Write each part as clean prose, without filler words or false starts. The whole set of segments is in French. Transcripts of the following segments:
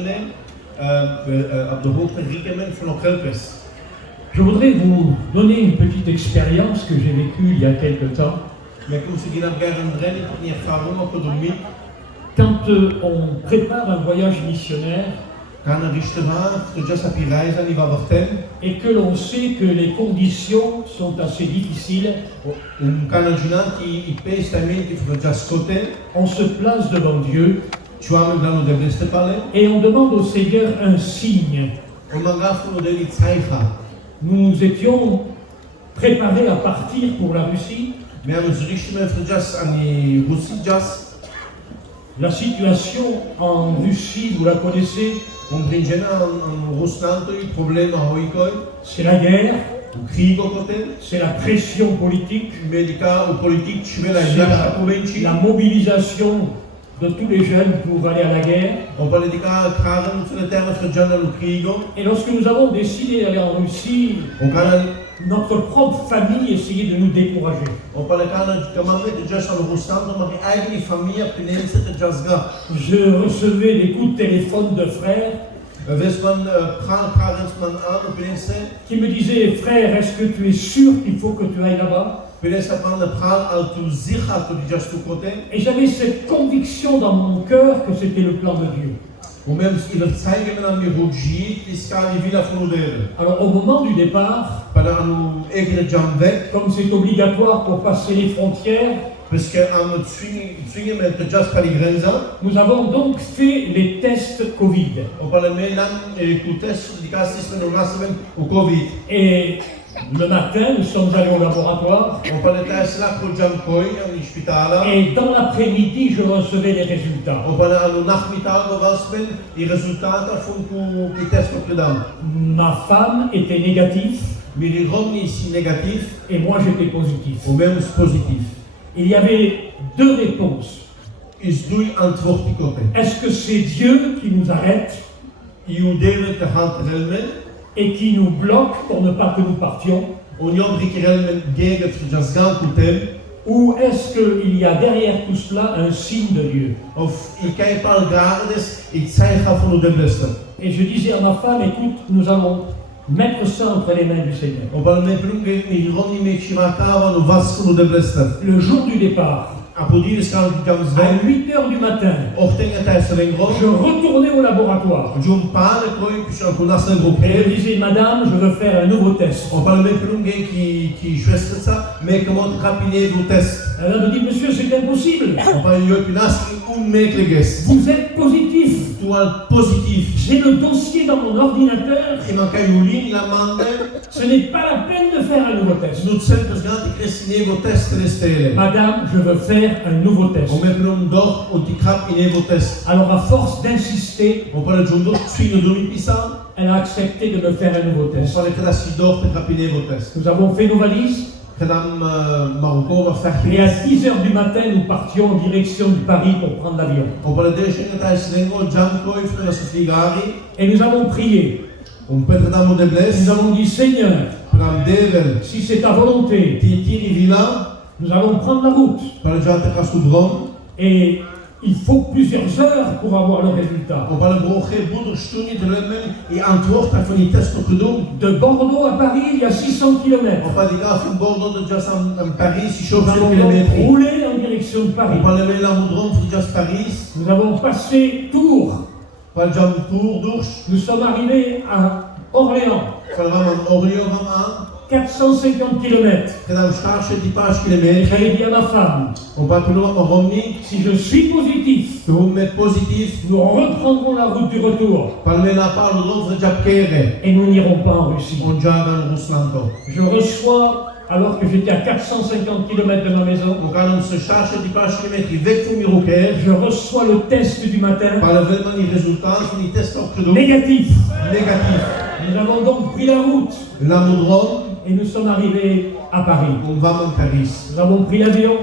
Je voudrais vous donner une petite expérience que j'ai vécue il y a quelque temps. Quand on prépare un voyage missionnaire et que l'on sait que les conditions sont assez difficiles, on se place devant Dieu et on demande au Seigneur un signe. Nous étions préparés à partir pour la Russie. La situation en Russie, vous la connaissez, c'est la guerre, c'est la pression politique, c'est la mobilisation de tous les jeunes pour aller à la guerre. Et lorsque nous avons décidé d'aller en Russie, notre propre famille essayait de nous décourager. Je recevais des coups de téléphone de frères qui me disaient: frère, est-ce que tu es sûr qu'il faut que tu ailles là-bas? Et j'avais cette conviction dans mon cœur que c'était le plan de Dieu. Alors au moment du départ, comme c'est obligatoire pour passer les frontières, nous avons donc fait les tests Covid. Et le matin, nous sommes allés au laboratoire. Et dans l'après-midi, je recevais les résultats. Ma femme était négative. Et moi, j'étais positif. Il y avait deux réponses. Est-ce que c'est Dieu qui nous arrête et qui nous bloque pour ne pas que nous partions? Ou est-ce qu'il y a derrière tout cela un signe de Dieu? Et je disais à ma femme: écoute, nous allons mettre ça entre les mains du Seigneur. Le jour du départ, à 8h du matin, je retournais au laboratoire. Et je disais: madame, je veux faire un nouveau test. Elle me dit: monsieur, c'est impossible. Vous êtes positif. J'ai le dossier dans mon ordinateur. Ce n'est pas la peine de faire un nouveau test. Madame, je veux faire un nouveau test. Alors à force d'insister, elle a accepté de me faire un nouveau test. Nous avons fait nos valises. Et à 10h du matin, nous partions en direction de Paris pour prendre l'avion. Et nous avons prié. Nous avons dit: Seigneur, si c'est ta volonté, nous allons prendre la route. Et il faut plusieurs heures pour avoir le résultat. De Bordeaux à Paris, il y a 600 km. Nous avons roulé en direction de Paris. Nous avons passé Tours. Nous sommes arrivés à Orléans. 450 km. J'avais dit à ma femme: si je suis positif, nous reprendrons la route du retour. Et nous n'irons pas en Russie. Je reçois, alors que j'étais à 450 km de ma maison, je reçois le test du matin. Négatif. Nous avons donc pris la route. Et nous sommes arrivés à Paris. Nous avons pris l'avion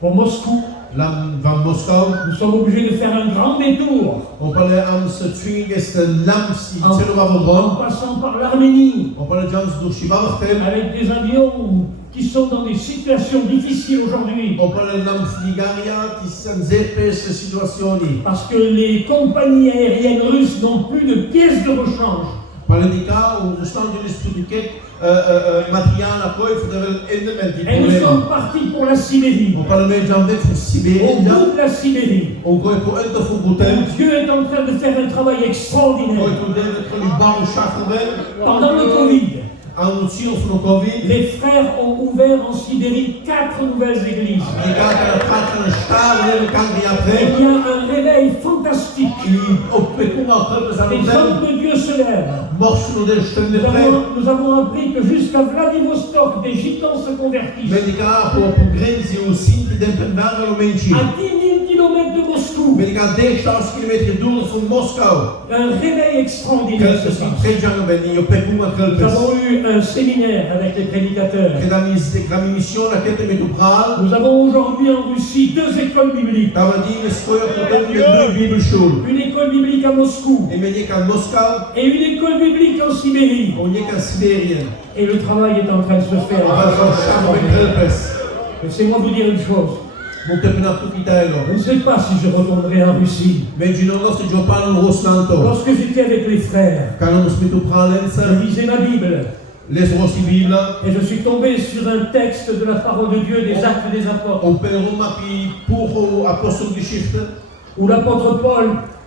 pour Moscou. Land van Moskou. Nous sommes obligés de faire un grand détour On parle am zwingigste land si en Tselovavodron. passant par l'Arménie On parle jans door Shivavartem. avec des avions qui sont dans des situations difficiles aujourd'hui. On parle nam Fligaria qui sont zepes situazioni. Parce que les compagnies aériennes russes n'ont plus de pièces de rechange. Parle di ca un stand di studiket materiaal apoi voor de element die Et nous problema. sommes partis pour la Sibérie. On parle met jan vet voor Au Sibérie. bout de la Sibérie, On gooi pour un de voor Goutem. Dieu est en train de faire un travail Gooi extraordinaire. pour de voor die bouw schaffen. Pendant le Covid, Annoncieren voor de Covid. les frères ont ouvert en Sibérie 4 nouvelles églises. Die kaken dat gaat van een staal in de kant die Il après. y a un réveil fantastique. Die op Pekuma Krupes aan Les het hommes de Dieu se lèvent. Morsen de stunde vrij. Nous avons appris que jusqu'à Vladivostok, des gitans se convertissent. Medica op grenzi u Sinti den Pendarvel Menci. À 10 000 kilomètres de Moscou, Medica 10.000 kilometer door van Moskou. un réveil extraordinaire se Krupes die passe. trejangen ben die op Pekuma Nous Krupes. avons eu un séminaire avec les prédicateurs. Grami mission la kette met op praal. Nous avons aujourd'hui en Russie 2 écoles bibliques. Tavadine skoja potem met de Bibelschule. Une école biblique à Moscou En Medica Moskou. et une école biblique en Sibérie. On y est en Sibérie. Et le travail est en train de se faire. On va van samen met Krupes. Laissez-moi vous dire une chose. Moet ik naar Tukitailo. Je ne sais pas si je retournerai en Russie. Weet je nog of de Japan in Rusland? Lorsque j'étais avec les frères, Kan ons met op praal je lisais ma Bible. Les aussi Bible. Et je suis tombé sur un texte de la parole de Dieu des Actes des Apôtres, On peut remarquer pour apostelgeschichte. où l'apôtre Paul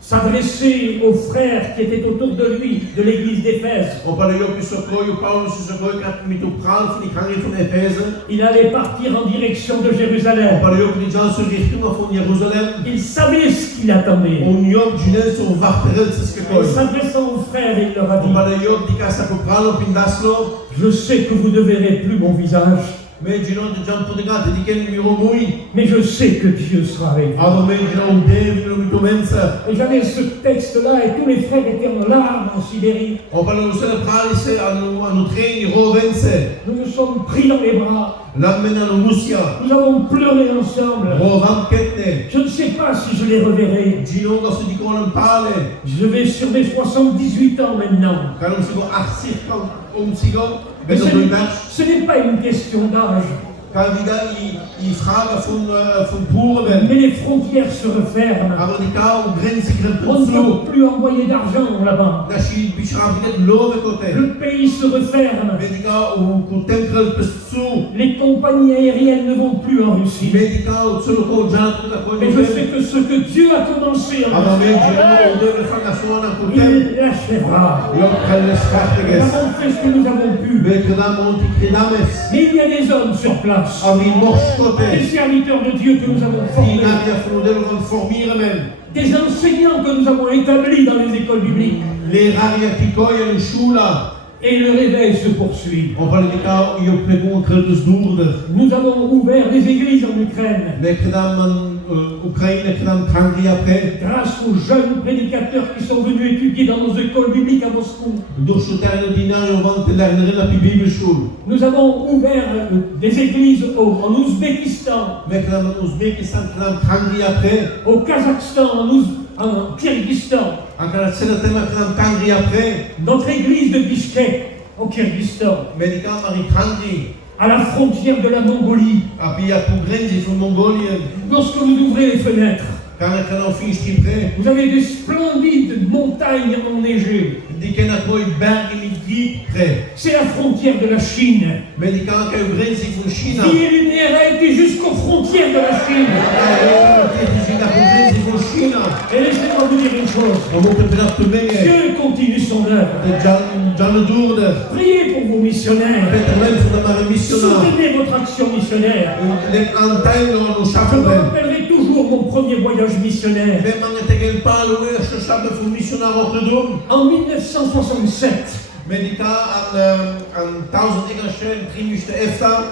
s'adressait aux frères qui étaient autour de lui, de l'église d'Éphèse. On parle de Paulus met op praal van die gangen van Efeze. Il allait partir en direction de On Jérusalem. parle ook die Janse richting van Jeruzalem. Il savait ce qu'il attendait. On jong Jeunesse on wachterelses En gekomen. s'adressant aux frères, il leur a On dit, parle ook die kassa op praal op in Daslo. je sais que vous ne verrez plus mon visage, Mais je know de Jan Podegat die ken numéro mooi. mais je sais que Dieu sera avec vous. Aber men je know David met mensen. Et j'avais ce texte-là et tous les frères étaient en larmes en Sibérie. On parle aussi de praal is aan het trainen rovense. Nous nous sommes pris dans les bras. La mena no Russia. Nous avons pleuré ensemble. Rovan ketne. Je ne sais pas si je les reverrai. Gino als die kon pale. Je vais sur mes 78 ans maintenant. Kan ons go 80 om sigo. Mais Ben op de match. ce n'est pas une question d'âge. Kandidaat die vragen van boeren. Mais les frontières se referment. Aber die kou grenzen On ne zo. peut plus envoyer d'argent là-bas. Dat je beschrijft net loven kote. Le pays se referme. Met die kou hoe contemplel zo. Les compagnies aériennes ne vont plus en Russie. Met die kou zullen gewoon jaren dat Et je sais que ce que Dieu a commencé en Aber Russie, met je nou de van naar voren aan il contem. l'achèvera. Ja, alles Nous krachtiges. avons fait ce que nous avons pu. Met gedaan ont die kredames. Mais il y a des hommes sur place, Aber die mocht des kote. serviteurs de Dieu que nous avons Die formés, nadia van de deel van formieren men. des enseignants que nous avons établis dans les écoles bibliques. Leraria die gooien in schula. Et le réveil se poursuit. On parle die kou je pregon kruldes doerder. Nous avons ouvert des églises en Ukraine Met gedaan man Oekraïne, gedaan Hongrie après. grâce aux jeunes prédicateurs qui sont venus étudier dans nos écoles bibliques à Moscou. Door zo'n termen die naar je want te leren op die bibelschool. Nous avons ouvert des églises en Ouzbékistan, Met gedaan met Oezbekistan, gedaan Hongrie après. au Kazakhstan, en Kyrgyzstan. En kan het zijn dat we gedaan Hongrie après. Notre église de Bishkek, au Kyrgyzstan, Met die kan maar in Hongrie. à la frontière de la Mongolie. Après à pour grenzen van Mongolië. Lorsque vous ouvrez les fenêtres, Kan het gaan of iets près. vous avez des splendides montagnes enneigées. Die kennen mooi bergen in diep près. C'est la frontière de la Chine. Met die kan ook grenzen van China. Vie Lumière a été jusqu'aux frontières de la Chine. Het is in de grenzen van China. Et laissez-moi vous dire une chose. We moeten vanaf te mengen. Dieu continue son œuvre. De Jan de Doerder. Priez pour vos missionnaires. Peter Lem van de Mare Missionaar. Soutenez votre action missionnaire. De Anteil nos Je schaffen me ben. rappellerai toujours mon premier voyage missionnaire. Ben man tegen Paul hoe eerste stappen voor missionaar op te doen. En 1967, Medica aan 1000 Engelse tribuste EFTA.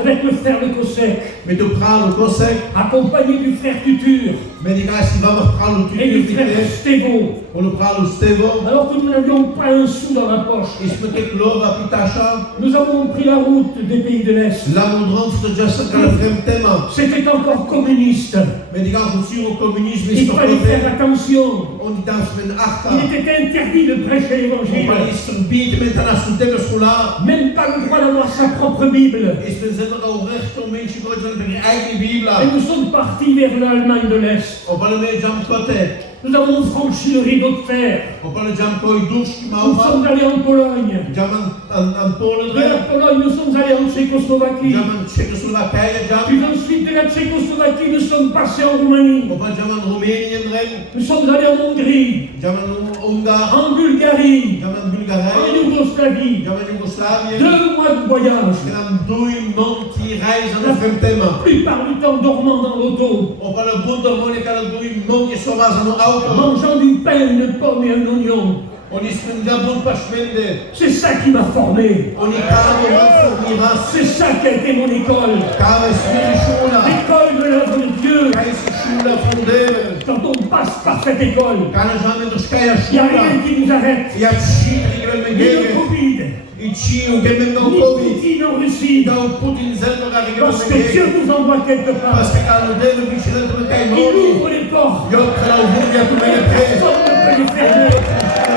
avec le frère Le Cossec, Met de praal de Kosek. accompagné du frère Tutur Medica is die van de praal de et du frère Tutur. Stégo, On le prend le stevo. Alors que nous n'avions pas un sou dans la poche, Il se mettait l'eau à pitacha. nous avons pris la route des pays de l'Est. La modrance de Jassa Calafrem Tema. C'était encore communiste. Mais dis quand vous au communisme, Il fallait faire attention. on dit dans semaine arta. Il était interdit de prêcher On l'évangile. va aller sur bite maintenant sous thème sur là. Même pas le droit d'avoir sa propre Bible. Et je faisais au recht om mensen gooit van de eigen Bibel. Et nous sommes partis vers l'Allemagne de l'Est. On va le mettre jam côté. Nous avons franchi le rideau de fer. On va le jam koi douche Nous sommes allés en Pologne. Jam en Polen. De la Pologne, nous sommes allés en Tchécoslovaquie. Jam en Tchécoslovaquie jam. Puis ensuite de la Tchécoslovaquie, nous sommes passés en Roumanie. On va jam en Roemenië drin. Nous sommes allés en Hongrie, Jam en Ungarn. en Bulgarie, Jam en en Bulgarije. Yougoslavie. Jam en Joegoslavië. 2 mois de voyage. En dan doe je mond die reis aan een vreemd thema. La plupart du temps dormant dans l'auto, Op een boerdermonica dan doe je mond je zomaar aan een auto. mangeant du pain, une pomme et un oignon. On is een gabon pachmende. C'est ça qui m'a formé. On is kado van formiras. C'est ça qui a été mon école. Kare smiri shula. L'école de l'œuvre de Dieu. Kais shula fonderen. Quand on passe par cette école, Kana jamais de skaya il n'y a shula. rien qui nous arrête. Ja shit die we Ni le megeren. Covid, Ik zie hoe ik ben nou ni Covid. Poutine en Russie. Nou Poetin zelf daar ik Parce que Dieu ben nous envoie quelque part. Parce que quand le deuxième Michelin te met Il moni. ouvre les portes. Yo kalau bunya tu mene pre. Personne ne peut les fermer.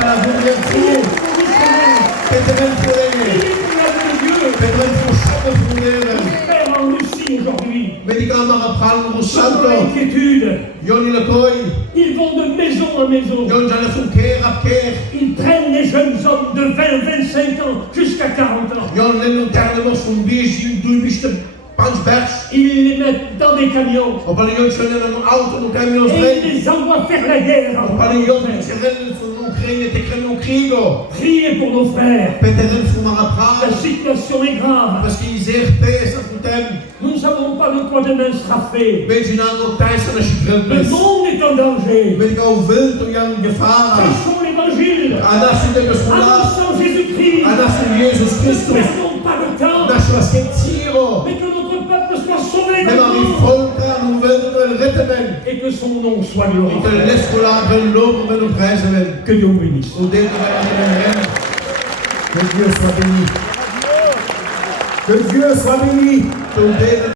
Kalau bunya Il tu. est pour nous sauver. Peteren Il furene. est pour l'œuvre de Dieu. Peteren fushope furene. Frère en Russie aujourd'hui, Medicament à prendre au sans santo. inquiétude, Yoni le koi. ils vont de maison en maison. Yon jale funker a ker. Ils prennent les jeunes hommes de 20-25 ans jusqu'à 40 ans. Yon len carrément son biche, du biche punchbacks. Ils les mettent dans des camions On parle yon chelen een auto, no camion et vrij. ils les envoient faire la guerre. On parle yon chelen van Oekraïne te kremmen krigo. Priez pour nos frères. Peteren voor maar La praten. situation est grave. Parce qu'ils zegt pes aan totem. Nous ne savons pas de quoi demain sera fait. Weet je nou nog thuis aan als je Le kremmen? monde est en danger. Weet ik al veel toen je aan gevaar. Prêchons l'évangile. Anas je de sola. Annonçons Jésus-Christ. Anas je Jezus Ne Christus. perdons pas de temps. Anas je was geen tiro. Mais que notre peuple soit sauvé Mais maar die maintenant. volk aan hoe wil we redden ben. Et que son nom soit Ik glorifié. wil les geloven met op prijzen ben. Que Dieu vous bénisse. Hoe deed wij in een ren? Que Dieu soit béni. Que Dieu soit béni. Toen deden